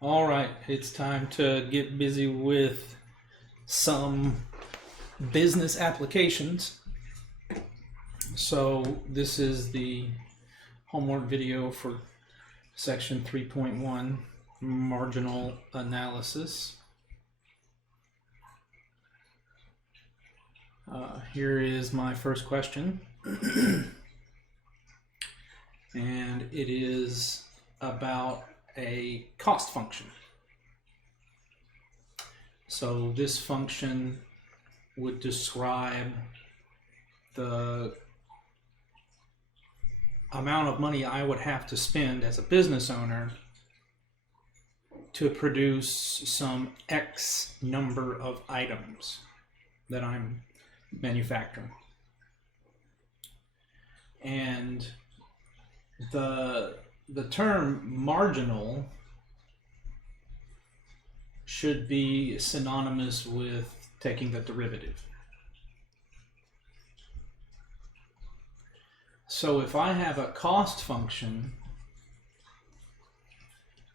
All right, it's time to get busy with some business applications. So this is the homework video for section 3.1, marginal analysis. Here is my first question. And it is about a cost function. So this function would describe the amount of money I would have to spend as a business owner to produce some X number of items that I'm manufacturing. And the term marginal should be synonymous with taking the derivative. So if I have a cost function,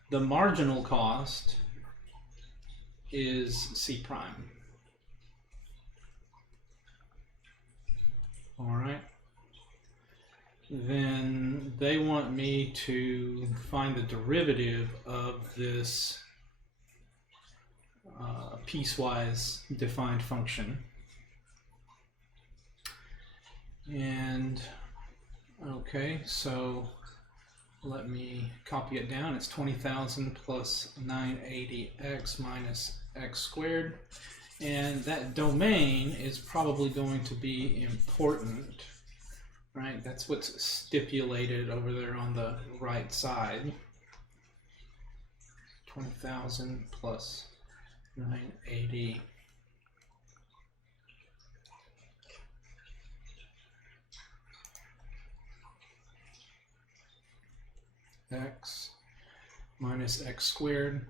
the marginal cost is C prime. All right. Then they want me to find the derivative of this piecewise defined function. And okay, so let me copy it down. It's 20,000 plus 980x minus x squared. And that domain is probably going to be important. Right, that's what's stipulated over there on the right side. 20,000 plus 980 x minus x squared.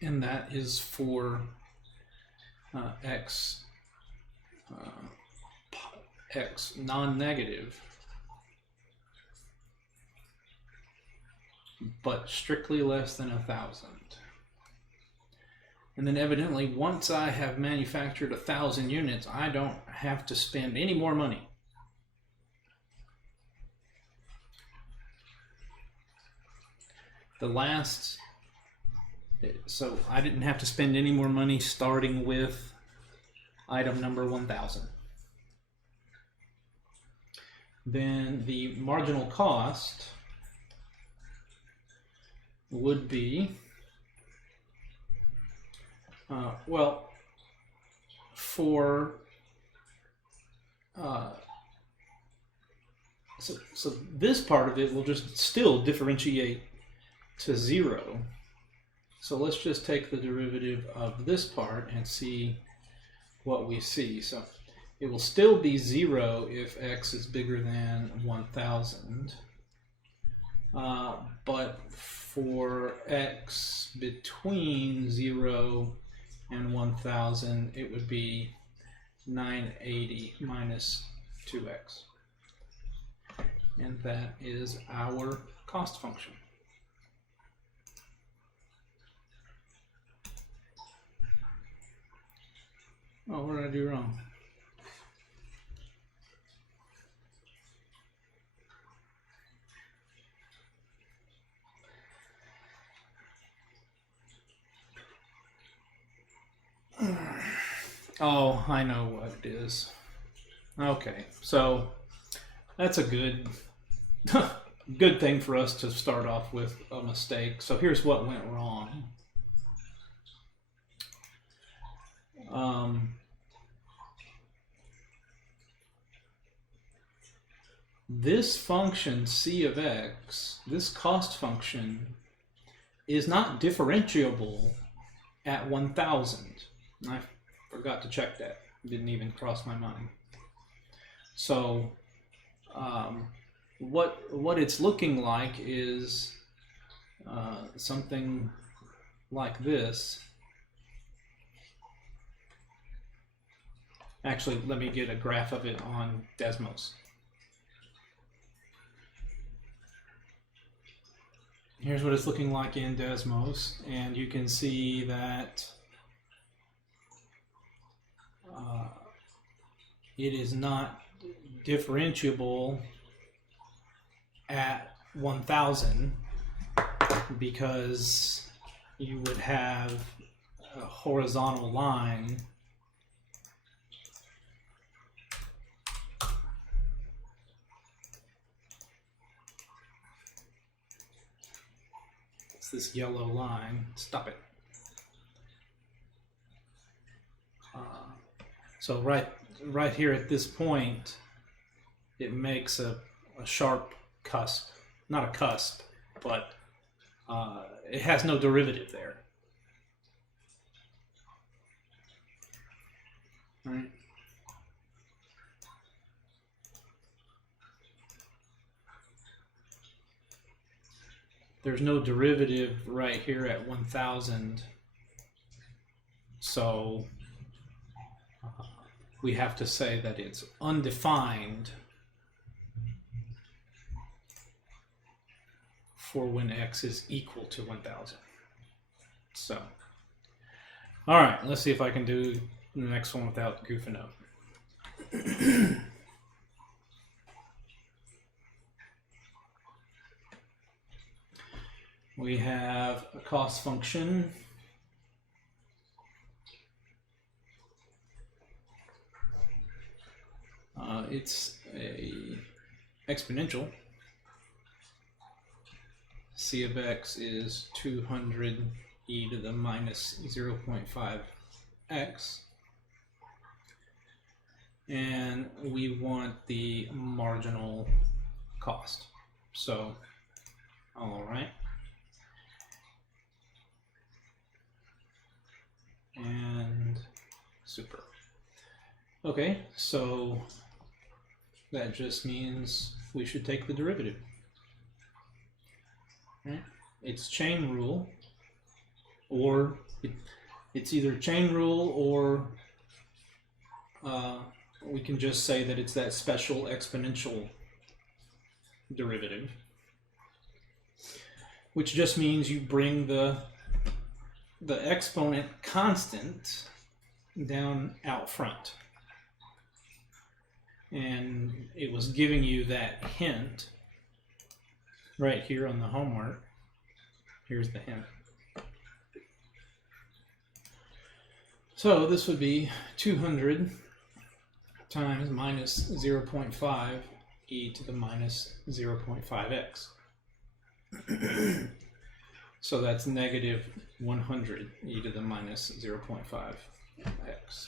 And that is for x non-negative, but strictly less than 1,000. And then evidently, once I have manufactured 1,000 units, I don't have to spend any more money. So I didn't have to spend any more money starting with item number 1,000. Then the marginal cost would be, so this part of it will just still differentiate to 0. So let's just take the derivative of this part and see what we see. So it will still be 0 if x is bigger than 1,000. But for x between 0 and 1,000, it would be 980 minus 2x. And that is our cost function. Oh, what did I do wrong? Oh, I know what it is. Okay, so that's a good thing for us to start off with a mistake. So here's what went wrong. This function c of x, this cost function, is not differentiable at 1,000. I forgot to check that. It didn't even cross my mind. So what it's looking like is something like this. Actually, let me get a graph of it on Desmos. here's what it's looking like in Desmos, and you can see that it is not differentiable at 1000 because you would have a horizontal line it's this yellow line. Stop it. So right here at this point, it makes a sharp cusp. Not a cusp, but it has no derivative there. Right? There's no derivative right here at 1000, so we have to say that it's undefined for when x is equal to 1000. So, all right, let's see if I can do the next one without goofing up. We have a cost function. It's a exponential. C of x is 200 e to the minus 0.5 x. And we want the marginal cost. So, all right. And super. Okay, so that just means we should take the derivative. Right? It's chain rule, or it's either chain rule, or we can just say that it's that special exponential derivative, which just means you bring the exponent constant down out front. And it was giving you that hint right here on the homework. Here's the hint. So this would be 200 times minus 0.5 e to the minus 0.5x. So that's negative 100 e to the minus 0.5x.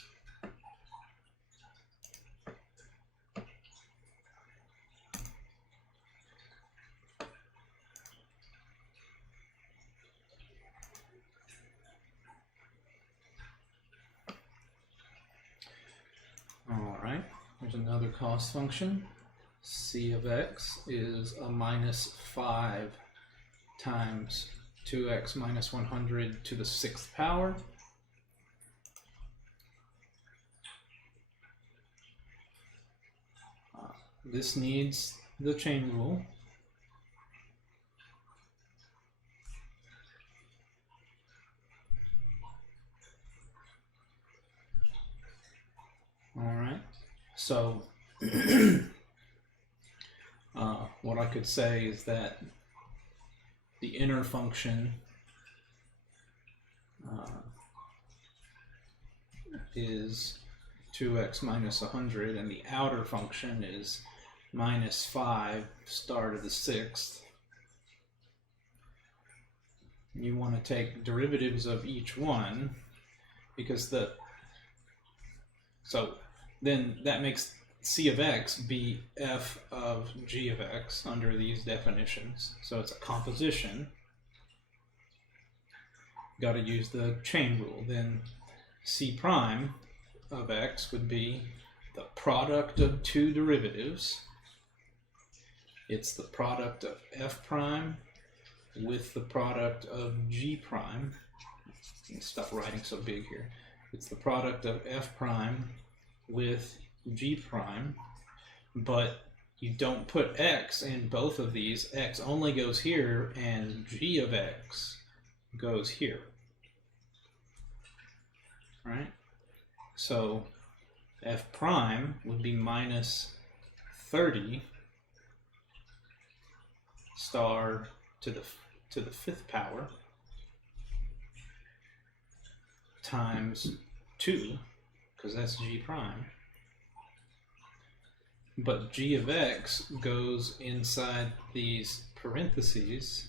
All right, there's another cost function. C of x is a minus 5 times 2x minus 100 to the 6th power. This needs the chain rule. All right, so what I could say is that the inner function is 2x minus 100, and the outer function is minus 5 star to the 6th. You want to take derivatives of each one, because so then that makes C of x be f of g of x under these definitions. So it's a composition. Got to use the chain rule. Then C prime of x would be the product of two derivatives. It's the product of f prime with the product of g prime. Stop writing so big here. It's the product of f prime with g prime, but you don't put x in both of these. X only goes here, and g of x goes here. Right? So f prime would be minus 30 star to the fifth power times 2, because that's g prime. But g of x goes inside these parentheses,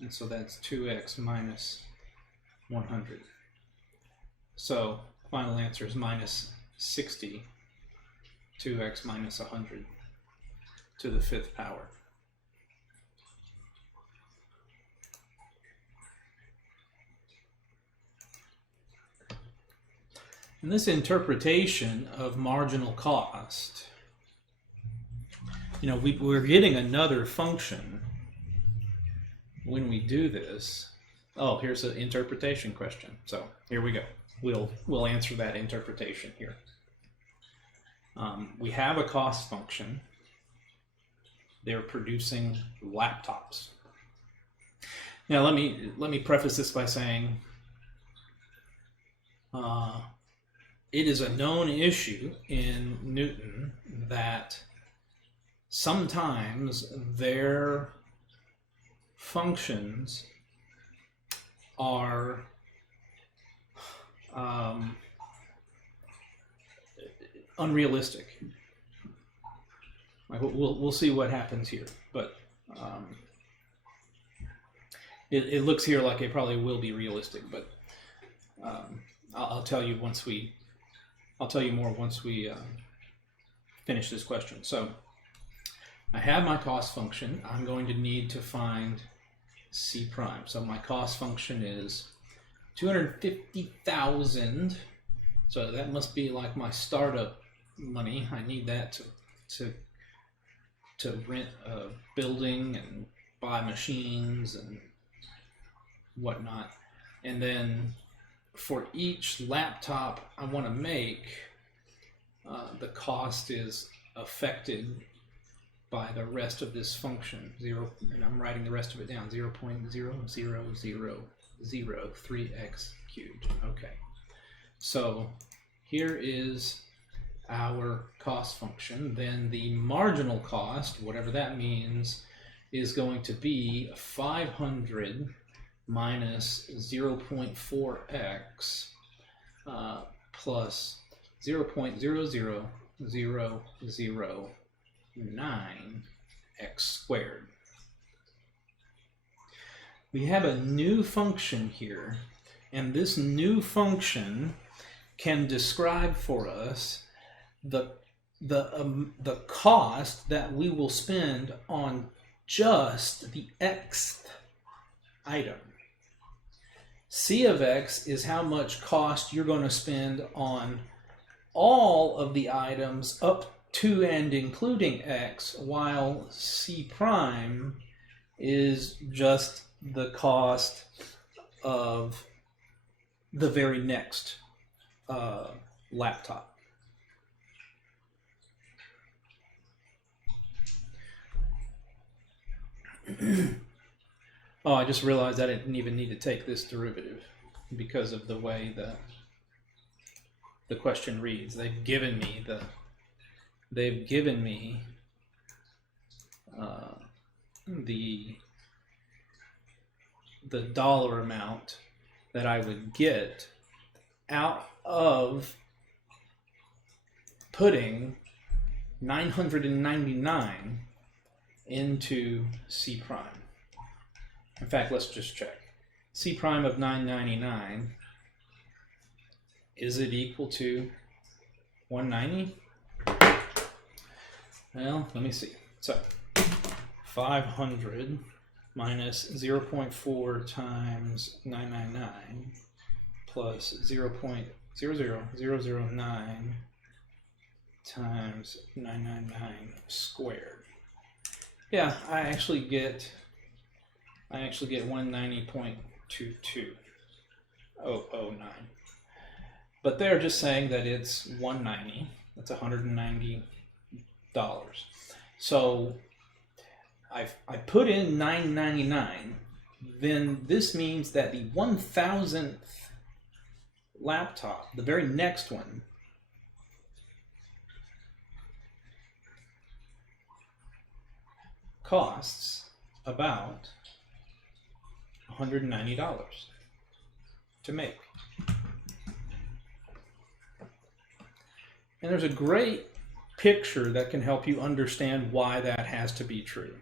and so that's 2x minus 100. So final answer is minus 60, 2x minus 100 to the fifth power. And this interpretation of marginal cost, we're getting another function when we do this. Oh, here's an interpretation question. So here we go. We'll answer that interpretation here. We have a cost function. They're producing laptops. Now let me preface this by saying it is a known issue in Newton that sometimes their functions are unrealistic. We'll see what happens here, but it looks here like it probably will be realistic. But I'll tell you more once we finish this question. So I have my cost function. I'm going to need to find C prime. So my cost function is 250,000. So that must be like my startup money. I need that to rent a building and buy machines and whatnot. And then for each laptop I want to make, the cost is affected by the rest of this function, and I'm writing the rest of it down, 0.00003x cubed. Okay, so here is our cost function. Then the marginal cost, whatever that means, is going to be 500 minus 0.4x plus 0.00009x squared. We have a new function here, and this new function can describe for us the cost that we will spend on just the xth item. C of x is how much cost you're going to spend on all of the items up to and including x, while C prime is just the cost of the very next laptop. Oh, I just realized I didn't even need to take this derivative because of the way the question reads. They've given me the dollar amount that I would get out of putting 999 into C prime. In fact, let's just check. C prime of 999, is it equal to 190? Well, let me see. So 500 minus 0.4 times 999 plus 0.00009 times 999 squared. Yeah, I actually get 190.22009. But they're just saying that it's 190. That's 190 So I put in $9.99. Then this means that the 1,000th laptop, the very next one, costs about $190 to make. And there's a great picture that can help you understand why that has to be true.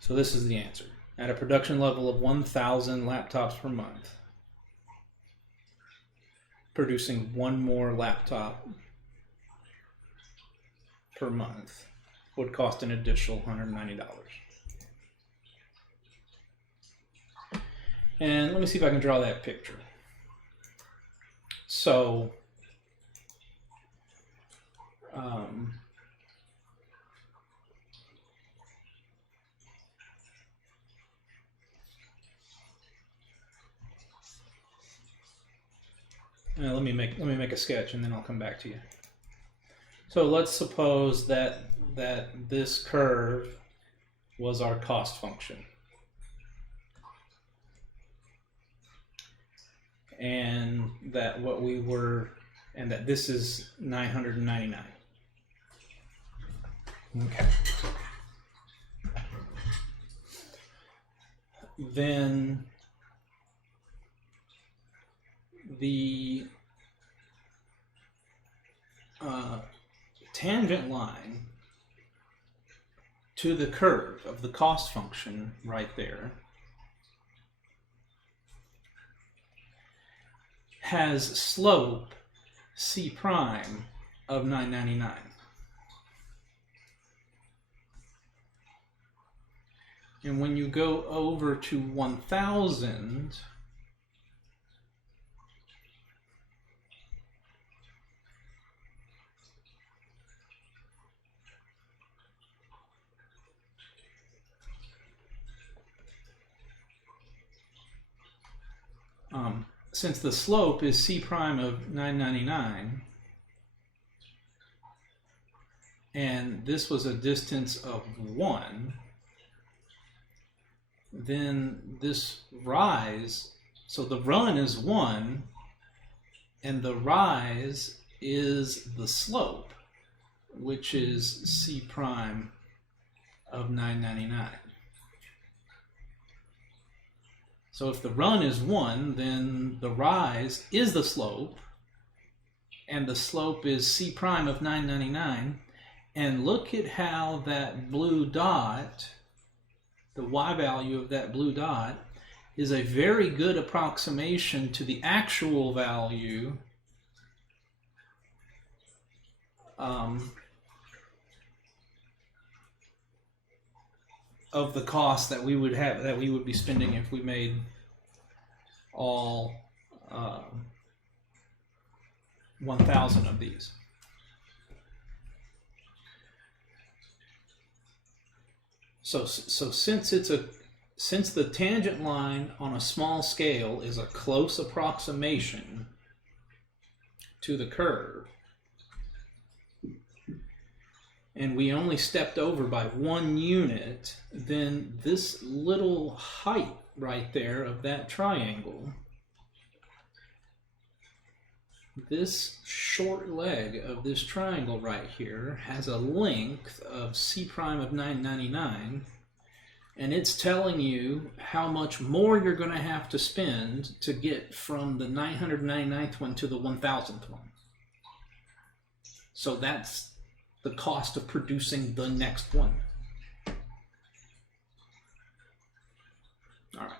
So this is the answer. At a production level of 1,000 laptops per month, producing one more laptop per month would cost an additional $190. And let me see if I can draw that picture. So, let me make a sketch and then I'll come back to you. So let's suppose that this curve was our cost function. And that this is 999. Okay. Then the tangent line to the curve of the cost function right there has slope C prime of 999. And when you go over to 1,000, since the slope is C prime of 999, and this was a distance of 1, then this rise, so the run is 1, and the rise is the slope, which is C prime of 999. So if the run is 1, then the rise is the slope, and the slope is C prime of 999. And look at how that blue dot, the y value of that blue dot, is a very good approximation to the actual value of the cost that we would be spending if we made all 1,000 of these. So since the tangent line on a small scale is a close approximation to the curve, and we only stepped over by 1 unit, then this little height right there of that triangle, this short leg of this triangle right here has a length of C prime of 999, and it's telling you how much more you're going to have to spend to get from the 999th one to the 1,000th one. So that's the cost of producing the next one. All right.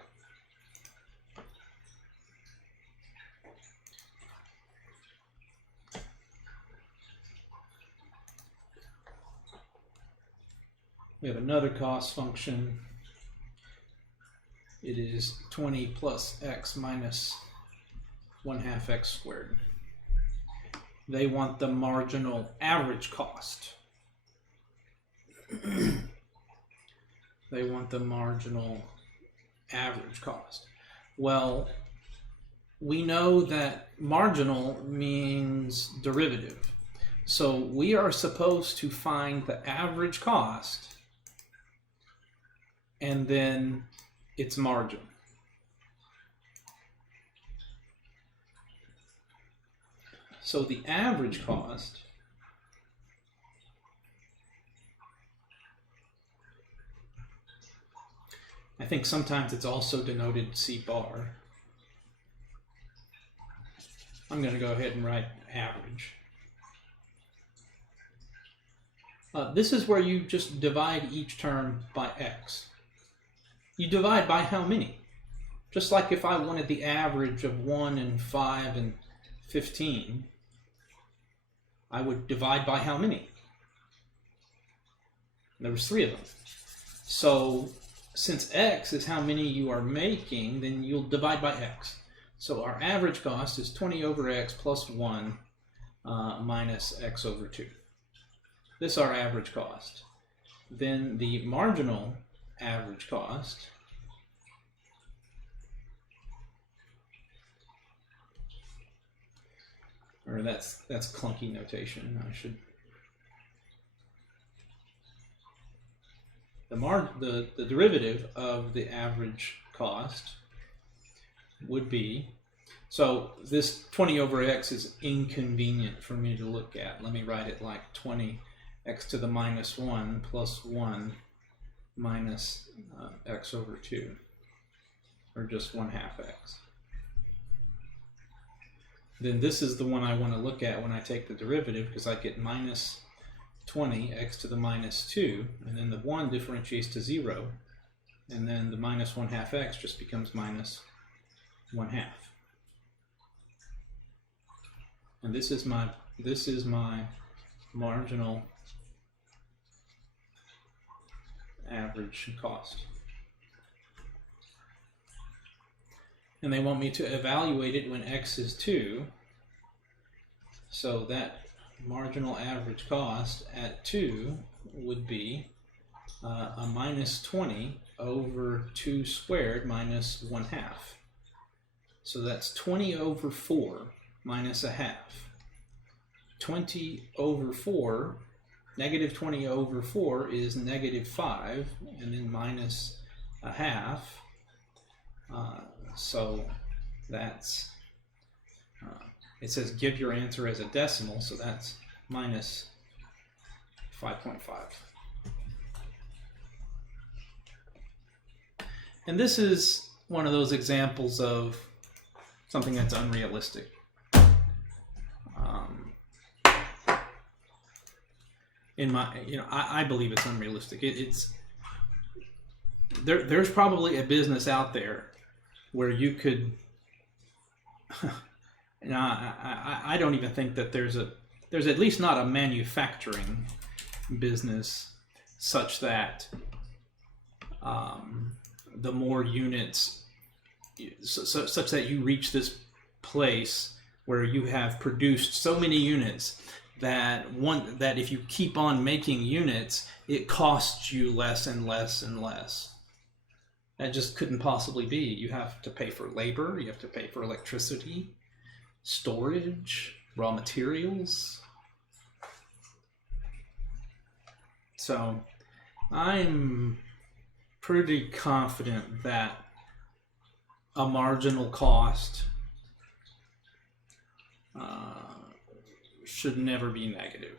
We have another cost function. It is 20 plus x minus 1/2 x squared. They want the marginal average cost. They want the marginal average cost. Well, we know that marginal means derivative. So we are supposed to find the average cost and then its margin. So the average cost I think sometimes it's also denoted C bar. I'm going to go ahead and write average. This is where you just divide each term by x. You divide by how many? Just like if I wanted the average of 1 and 5 and 15, I would divide by how many? There was 3 of them. So since x is how many you are making, then you'll divide by x. So our average cost is 20 over x plus 1 minus x over 2. This is our average cost. Then the marginal average cost or that's clunky notation. I should the derivative of the average cost would be, so this 20 over x is inconvenient for me to look at. Let me write it like 20 x to the minus 1 plus 1 minus x over 2, or just 1/2 x. Then this is the one I want to look at when I take the derivative, because I get minus 20 x to the minus 2, and then the 1 differentiates to 0, and then the minus 1/2 x just becomes minus 1/2. And this is my marginal average cost. And they want me to evaluate it when x is 2, so that marginal average cost at 2 would be a minus 20 over 2 squared minus 1/2. So that's 20 over 4 minus 1/2. 20 over 4, negative 20 over 4 is negative 5, and then minus 1/2. So that's, it says give your answer as a decimal, so that's minus 5.5. And this is one of those examples of something that's unrealistic. I believe it's unrealistic. There's probably a business out there where you could, I don't even think that there's at least not a manufacturing business such that the more units, such that you reach this place where you have produced so many units that if you keep on making units, it costs you less and less and less. That just couldn't possibly be. You have to pay for labor, you have to pay for electricity, storage, raw materials. So I'm pretty confident that a marginal cost should never be negative.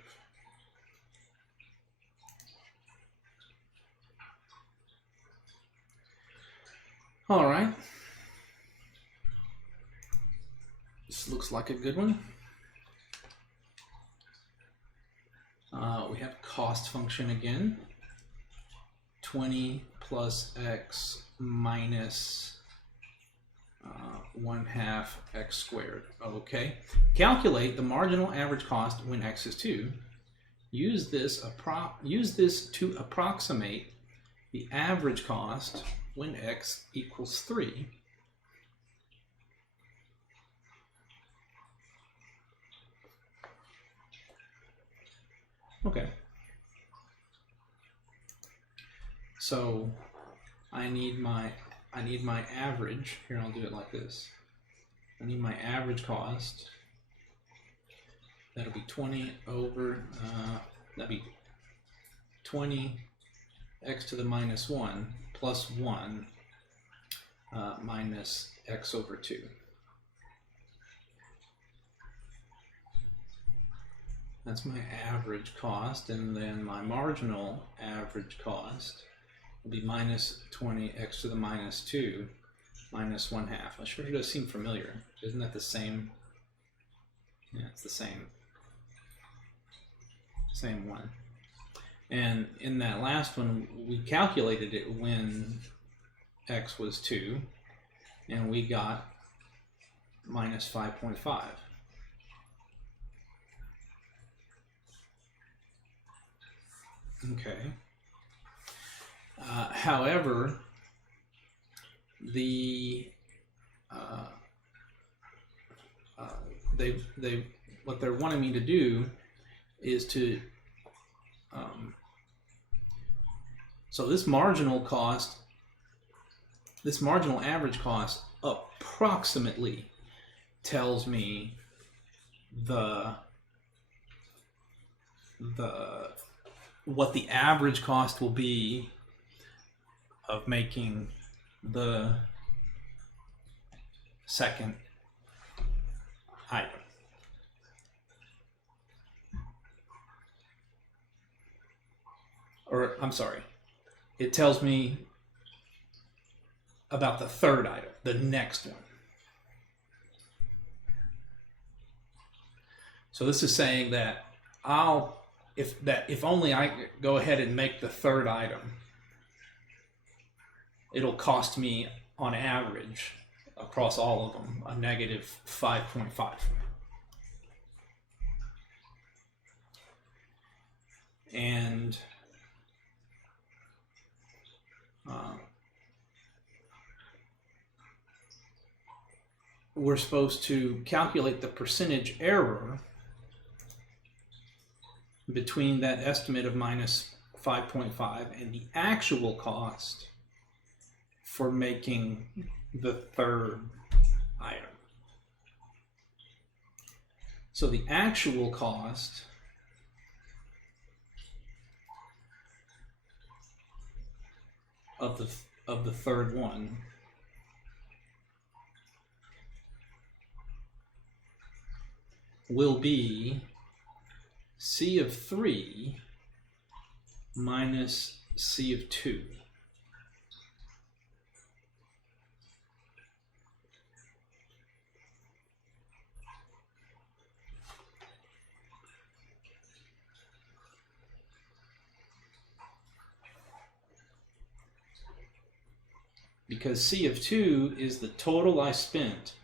All right. This looks like a good one. We have cost function again. 20 plus x minus 1/2 x squared. Okay. Calculate the marginal average cost when x is 2. Use this to approximate the average cost when x equals 3. Okay. So I need my average. Here, I'll do it like this. I need my average cost. That'll be 20 over, that'll be 20 x to the minus 1 plus 1 minus x over 2. That's my average cost, and then my marginal average cost will be minus 20 x to the minus 2 minus 1/2. That sure does seem familiar. Isn't that the same? Yeah, it's the same one. And in that last one, we calculated it when x was 2, and we got minus 5.5. Okay. However, what they're wanting me to do is to so this marginal average cost approximately tells me what the average cost will be of making the second item. Or, I'm sorry, it tells me about the third item, the next one. So this is saying that if only I go ahead and make the third item, it'll cost me on average across all of them a negative 5.5. And we're supposed to calculate the percentage error between that estimate of minus 5.5 and the actual cost for making the third item. So the actual cost of the third one will be C of 3 minus C of 2. Because C of 2 is the total I spent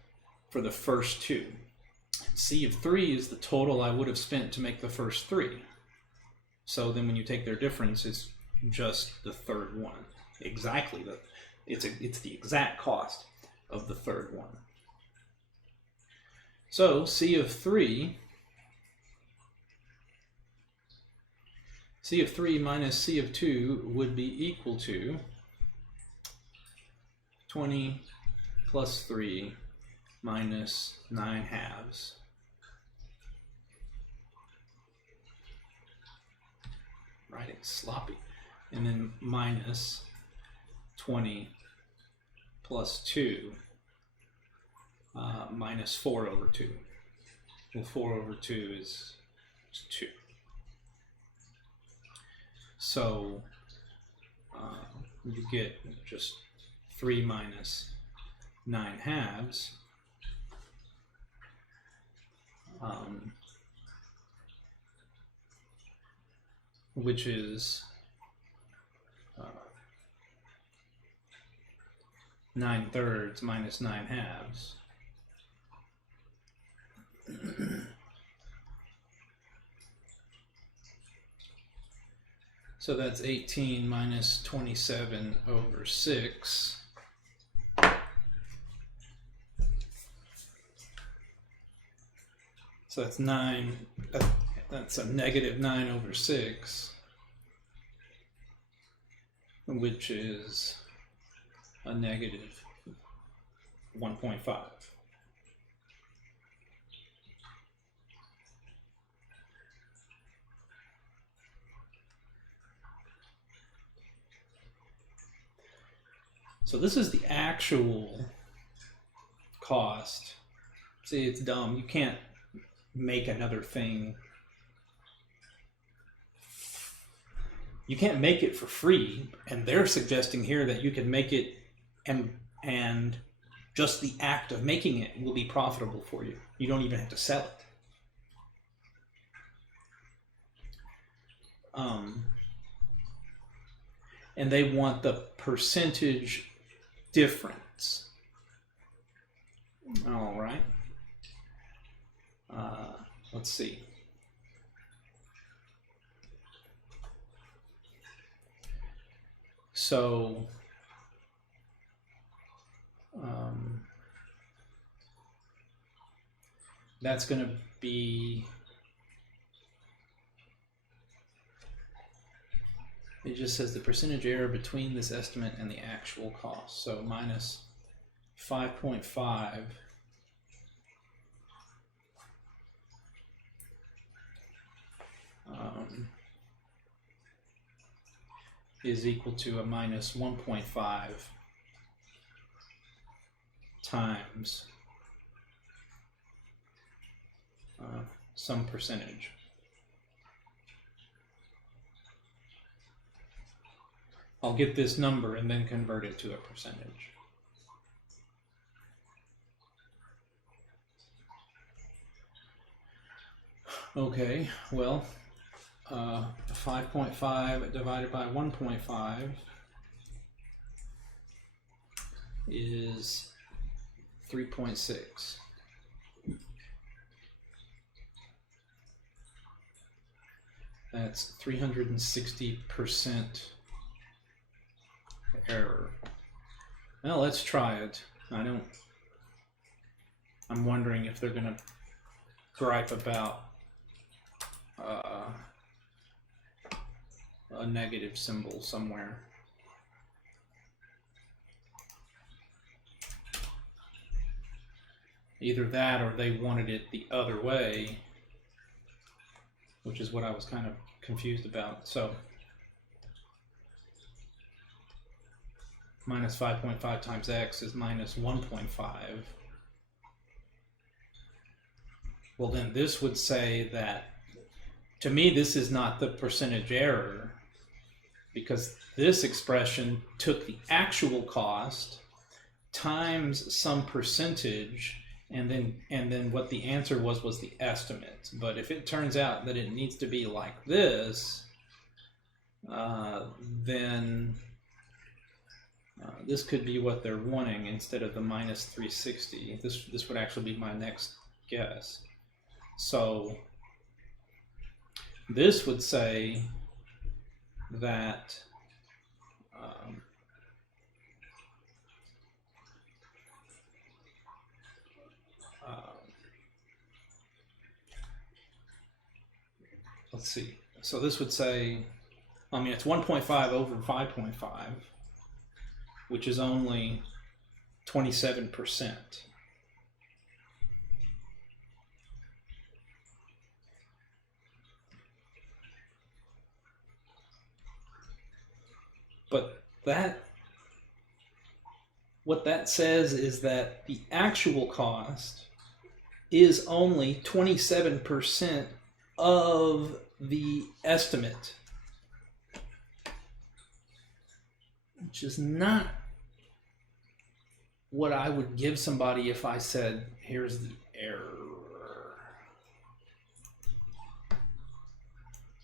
for the first two. C of 3 is the total I would have spent to make the first 3. So then when you take their difference, it's just the third one. Exactly. It's the exact cost of the third one. So C of 3 minus C of 2 would be equal to 20 plus 3 minus 9/2. Writing sloppy. And then minus 20 plus 2 minus 4 over 2. Well, 4 over 2 is 2. So you get just 3 minus 9/2, which is 9/3 minus 9/2. So that's 18 minus 27 over 6. So that's 9, that's a negative 9 over 6, which is a negative 1.5. So this is the actual cost. See, it's dumb. You can't make another thing. You can't make it for free, and they're suggesting here that you can make it, and just the act of making it will be profitable for you. You don't even have to sell it. And they want the percentage difference. All right. Let's see. So that's going to be, it just says the percentage error between this estimate and the actual cost. So minus 5.5 is equal to a minus 1.5 times some percentage. I'll get this number and then convert it to a percentage. Okay, well, 5.5 divided by 1.5 is 3.6. That's 360% error. Well, let's try it. I'm wondering if they're going to gripe about a negative symbol somewhere. Either that or they wanted it the other way, which is what I was kind of confused about. So minus 5.5 times x is minus 1.5. Well, then this would say that, to me, this is not the percentage error, because this expression took the actual cost times some percentage, and then what the answer was the estimate. But if it turns out that it needs to be like this, then this could be what they're wanting instead of the minus 360. This would actually be my next guess. So this would say that let's see. So this would say, I mean, it's 1.5 over 5.5, which is only 27%. But what that says is that the actual cost is only 27% of the estimate, which is not what I would give somebody if I said, here's the error.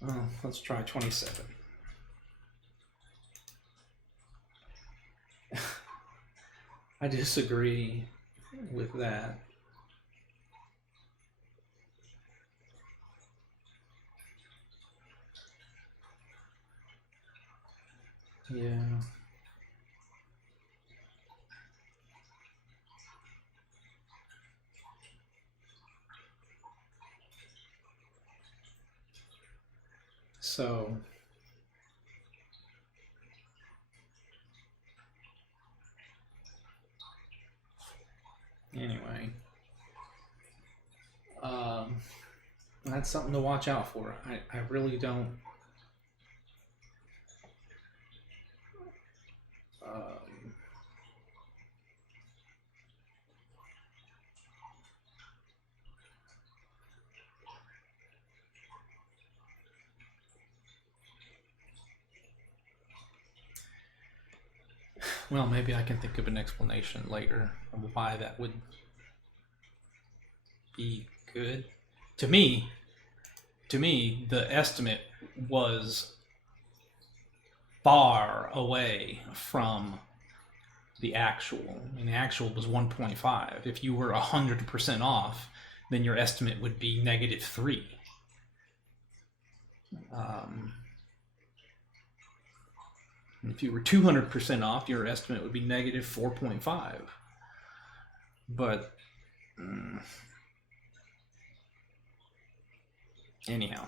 Oh, let's try 27. I disagree with that. Yeah. So Anyway, that's something to watch out for. I really don't. Well, maybe I can think of an explanation later of why that would be good. To me, the estimate was far away from the actual. I mean, the actual was 1.5. If you were 100% off, then your estimate would be -3. If you were 200% off, your estimate would be -4.5. But anyhow,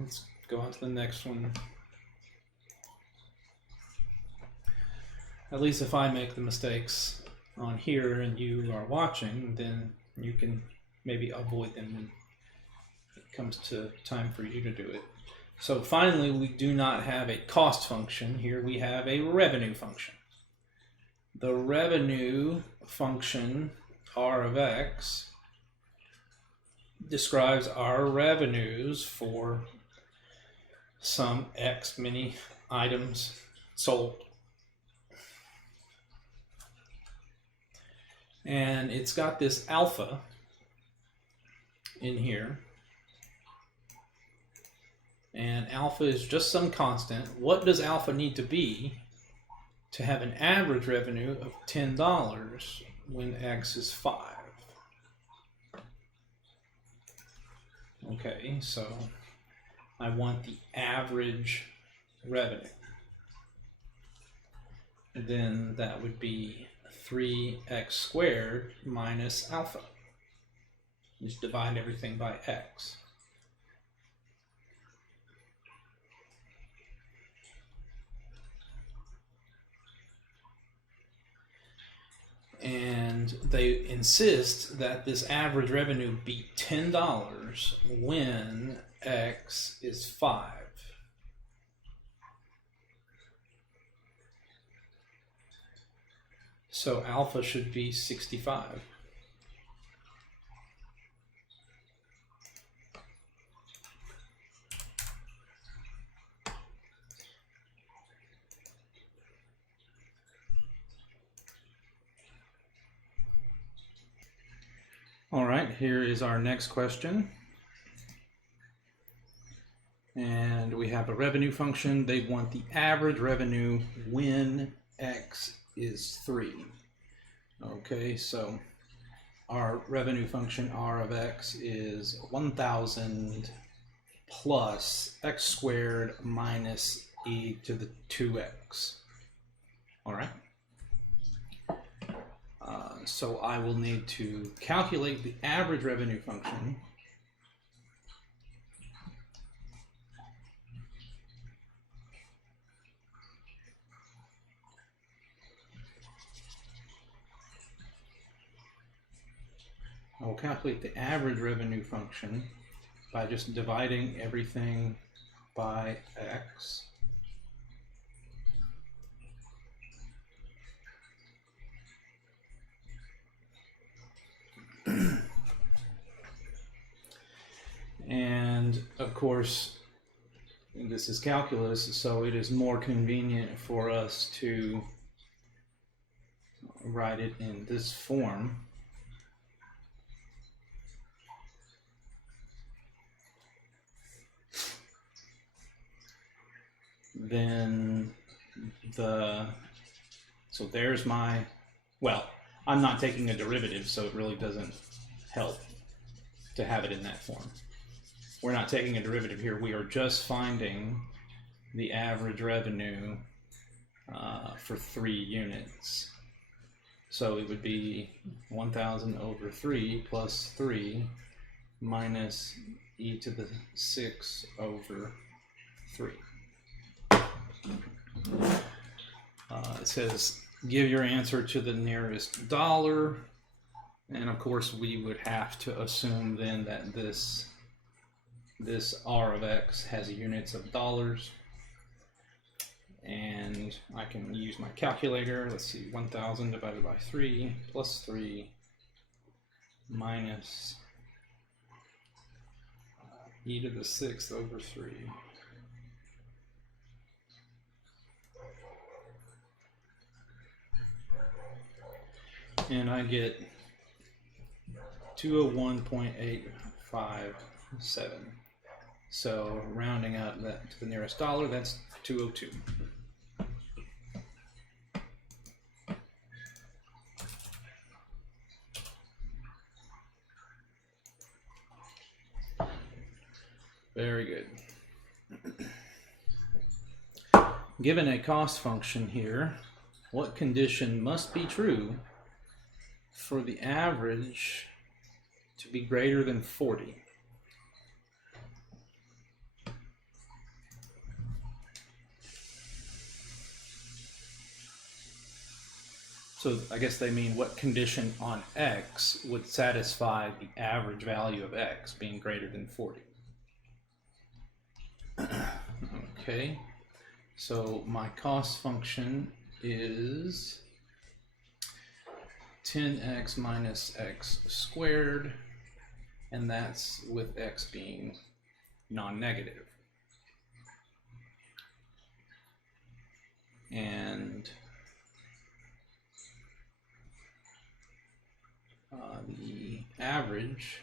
let's go on to the next one. At least if I make the mistakes on here and you are watching, then you can maybe avoid them when it comes to time for you to do it. So finally, we do not have a cost function. Here we have a revenue function. The revenue function, r of x, describes our revenues for some x many items sold. And it's got this alpha in here. And alpha is just some constant. What does alpha need to be to have an average revenue of $10 when x is 5? Okay, so I want the average revenue. And then that would be 3x squared minus alpha. Just divide everything by x. And they insist that this average revenue be $10 when x is 5. So alpha should be 65. All right, here is our next question. And we have a revenue function. They want the average revenue when x is 3. Okay, so our revenue function r of x is 1,000 plus x squared minus e to the 2x. All right. So I will need to calculate the average revenue function. I will calculate the average revenue function by just dividing everything by x. And of course, this is calculus, so it is more convenient for us to write it in this form. Then so there's my, well, I'm not taking a derivative, so it really doesn't help to have it in that form. We're not taking a derivative here. We are just finding the average revenue for 3 units. So it would be 1,000 over 3 plus 3 minus e to the 6 over 3. It says give your answer to the nearest dollar. And of course, we would have to assume then that this R of X has units of dollars. And I can use my calculator. Let's see, 1,000 divided by 3 plus 3 minus e to the 6th over 3. And I get 201.857. So rounding out that to the nearest dollar, that's 202. Very good. Given a cost function here, what condition must be true for the average to be greater than 40? So I guess they mean what condition on X would satisfy the average value of X being greater than 40. Okay, so my cost function is 10x minus x squared, and that's with x being non-negative. And the average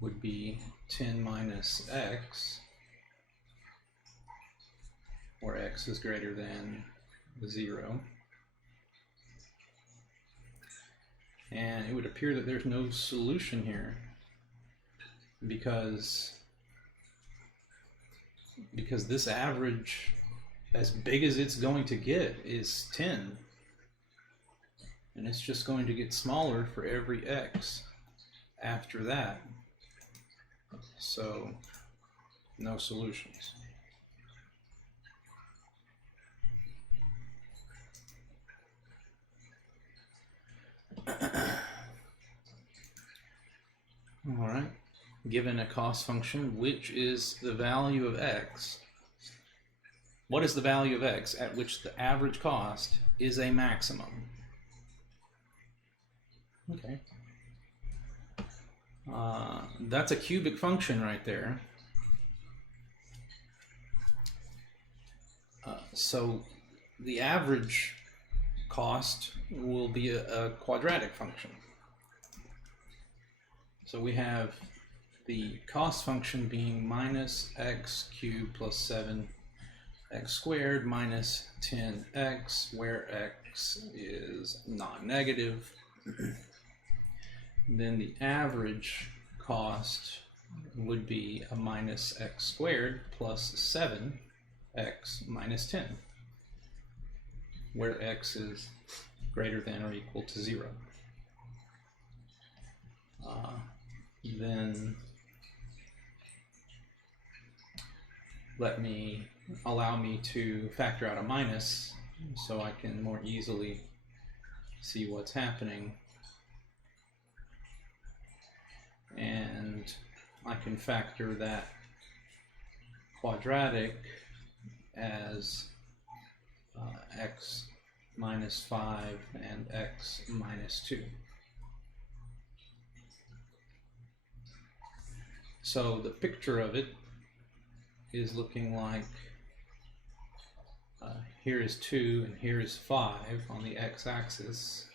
would be 10 minus x, where x is greater than 0. And it would appear that there's no solution here because this average, as big as it's going to get, is 10. And it's just going to get smaller for every x after that. So, no solutions. All right. Given a cost function, which is the value of x? What is the value of x at which the average cost is a maximum? Okay. That's a cubic function right there. So the average cost will be a quadratic function. So we have the cost function being minus x cubed plus 7x squared minus 10x, where x is non-negative. Then the average cost would be a minus x squared plus 7x minus 10, where x is greater than or equal to 0. Then allow me to factor out a minus so I can more easily see what's happening. And I can factor that quadratic as x minus 5 and x minus 2. So the picture of it is looking like here is 2 and here is 5 on the x-axis,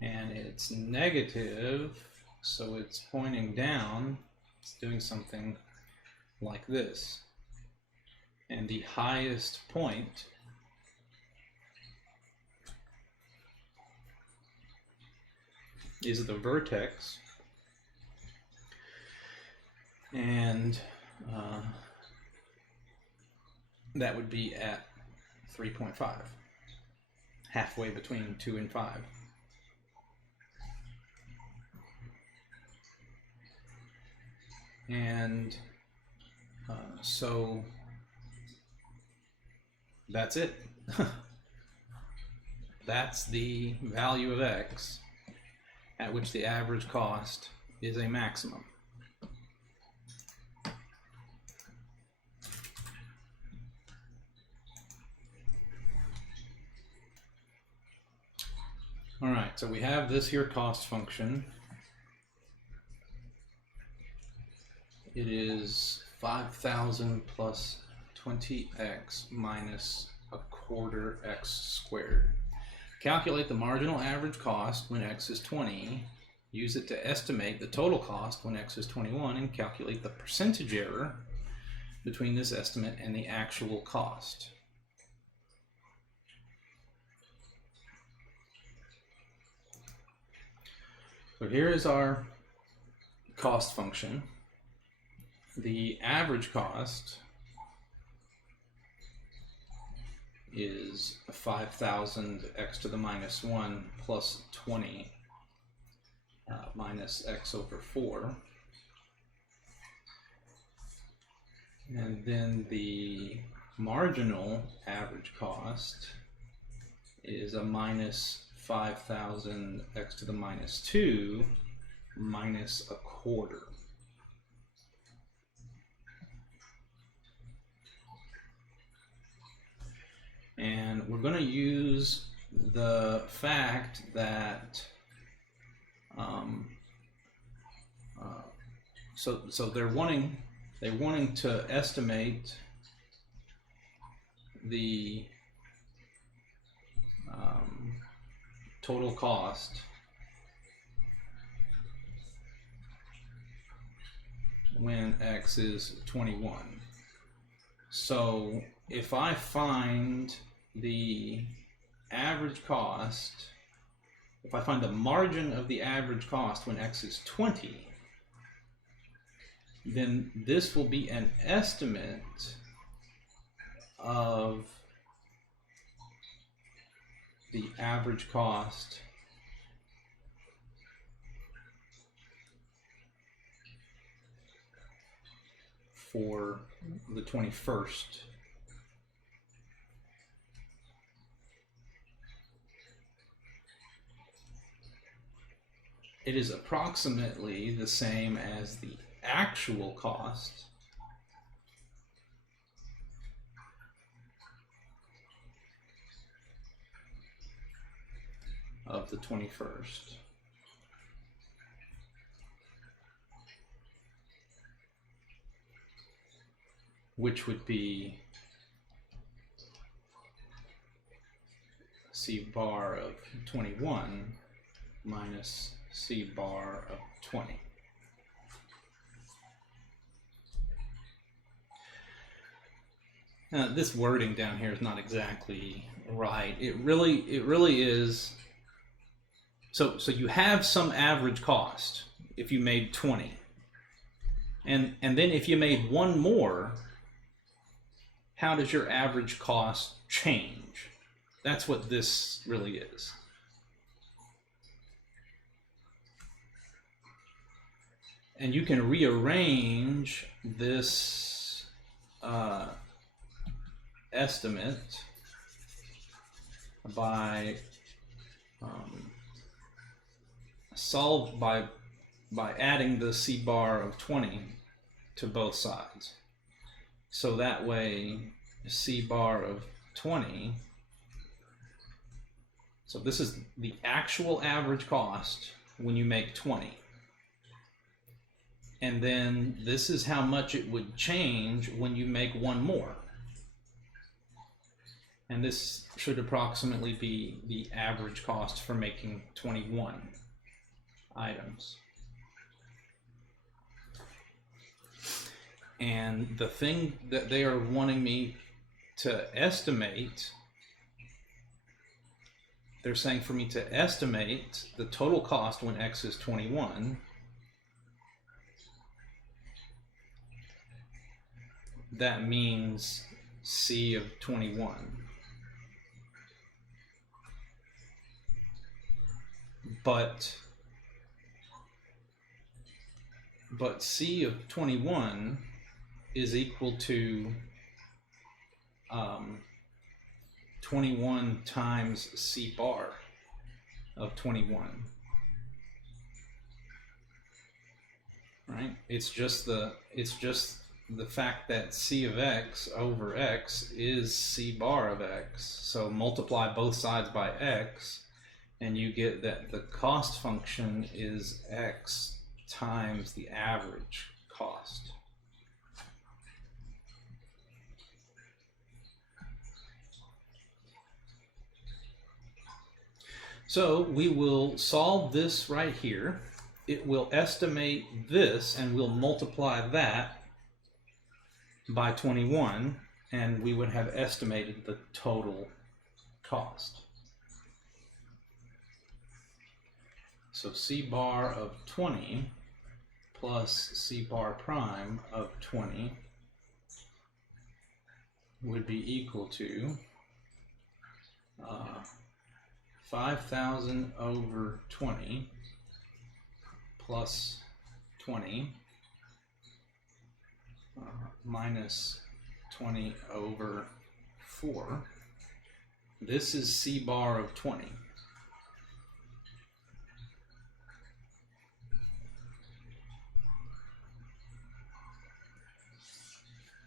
and it's negative, so it's pointing down. It's doing something like this, and the highest point is the vertex, and that would be at 3.5, halfway between 2 and 5. And so that's it. That's the value of x at which the average cost is a maximum. All right, so we have this here cost function. It is 5,000 plus 20x minus a quarter x squared. Calculate the marginal average cost when x is 20. Use it to estimate the total cost when x is 21 and calculate the percentage error between this estimate and the actual cost. So here is our cost function. The average cost is 5,000 x to the minus 1 plus 20 minus x over 4. And then the marginal average cost is a minus 5,000 x to the minus 2 minus a quarter. And we're going to use the fact that so they're wanting to estimate the total cost when x is 21. So if I find the average cost, if I find the margin of the average cost when x is 20, then this will be an estimate of the average cost for the 21st. It is approximately the same as the actual cost of the 21st. Which would be C bar of 21 minus C bar of 20. Now, this wording down here is not exactly right. It really is. So you have some average cost if you made 20, and then if you made one more, how does your average cost change? That's what this really is. And you can rearrange this estimate by solved by adding the C bar of 20 to both sides. So that way C bar of 20, so this is the actual average cost when you make 20. And then this is how much it would change when you make one more. And this should approximately be the average cost for making 21 items. And the thing that they are wanting me to estimate, they're saying for me to estimate the total cost when x is 21. That means C of 21. But C of 21 is equal to 21 times C bar of 21. Right? It's just the fact that C of x over x is C bar of x. So multiply both sides by x, and you get that the cost function is x times the average cost. So we will solve this right here. It will estimate this, and we'll multiply that by 21, and we would have estimated the total cost. So C bar of 20 plus C bar prime of 20 would be equal to 5,000 over 20 plus 20 minus 20 over 4. This is C bar of 20.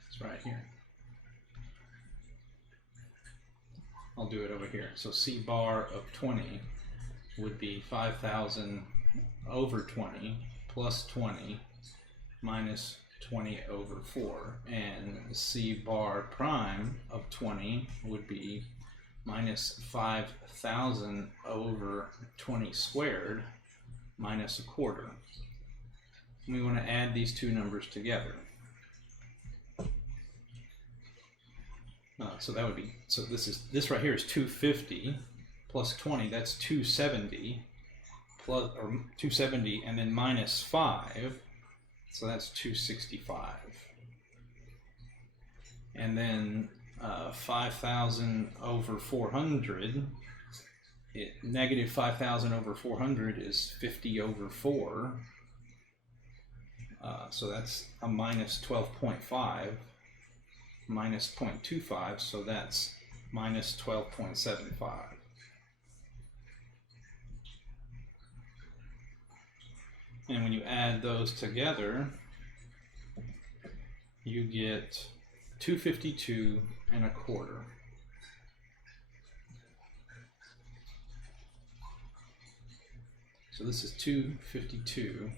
It's right here. I'll do it over here. So C bar of 20 would be 5,000 over 20 plus 20 minus 20 over 4. And C bar prime of 20 would be minus 5,000 over 20 squared minus a quarter. And we want to add these two numbers together. So that would be, so this right here is 250 plus 20, that's 270 plus, or 270, and then minus 5, so that's 265. And then 5,000 over 400, negative 5,000 over 400 is 50 over 4, so that's a minus 12.5. minus 0.25, so that's minus 12.75. And when you add those together, you get 252 and a quarter. So this is 252.25.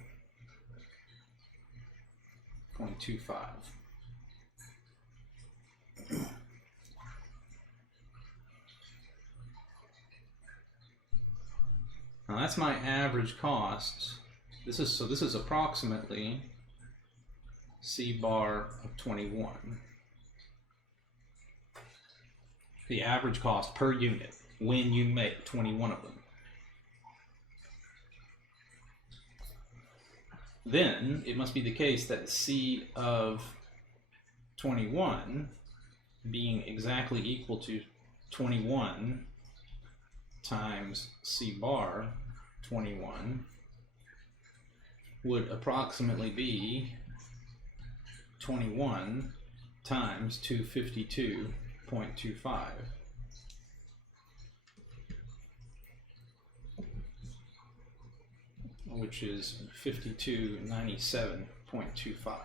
Now that's my average cost. This is approximately C bar of 21. The average cost per unit when you make 21 of them. Then it must be the case that C of 21 being exactly equal to 21 times C bar 21 would approximately be 21 times 252.25. Which is 5297.25.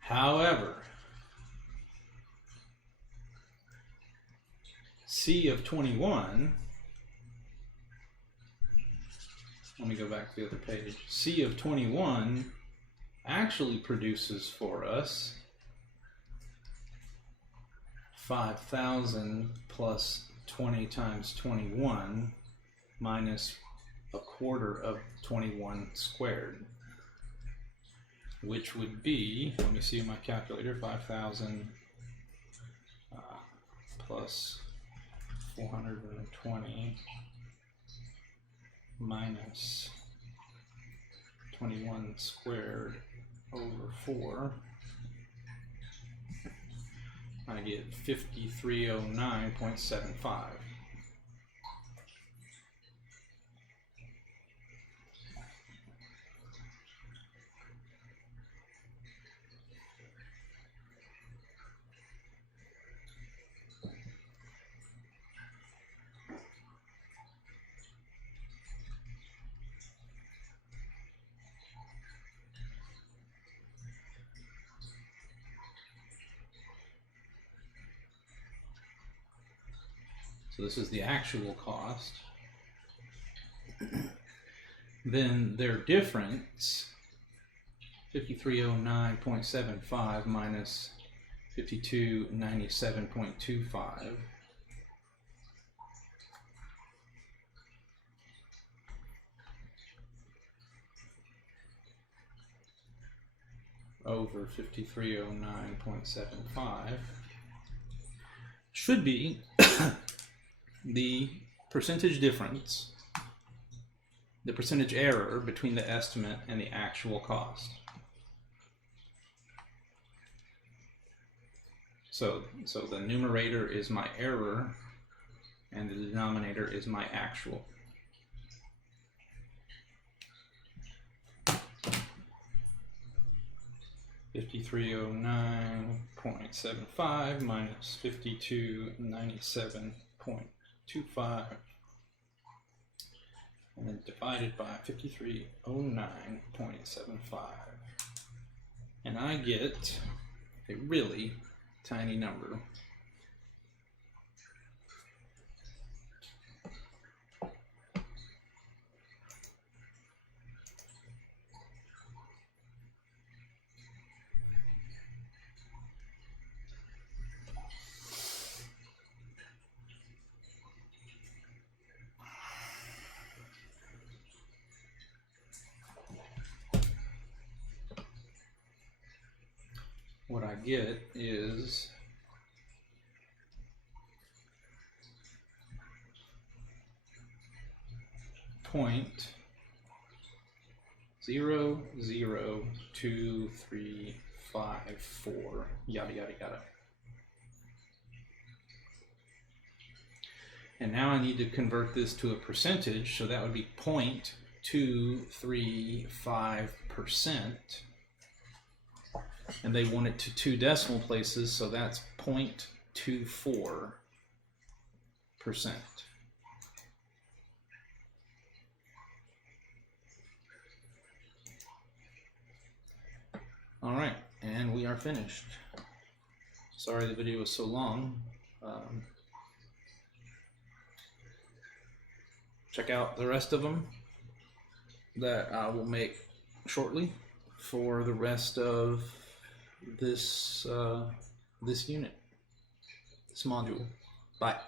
However, C of 21, let me go back to the other page. C of 21 actually produces for us 5,000 plus 20 times 21 minus a quarter of 21 squared, which would be, let me see my calculator, 5,000 plus 420 minus 21 squared over 4. I get 5309.75. So this is the actual cost. Then their difference, 5309.75 minus 5297.25. Over 5309.75 should be the percentage difference, the percentage error between the estimate and the actual cost. So the numerator is my error and the denominator is my actual. $5309.75 minus 5297.25, and then divided by 5309.75, and I get a really tiny number. What I get is .00234, yada yada yada. And now I need to convert this to a percentage, so that would be 0.235%. And they want it to 2 decimal places, so that's 0.24%. All right, and we are finished. Sorry the video was so long. Check out the rest of them that I will make shortly for the rest of this this unit, this module. Bye.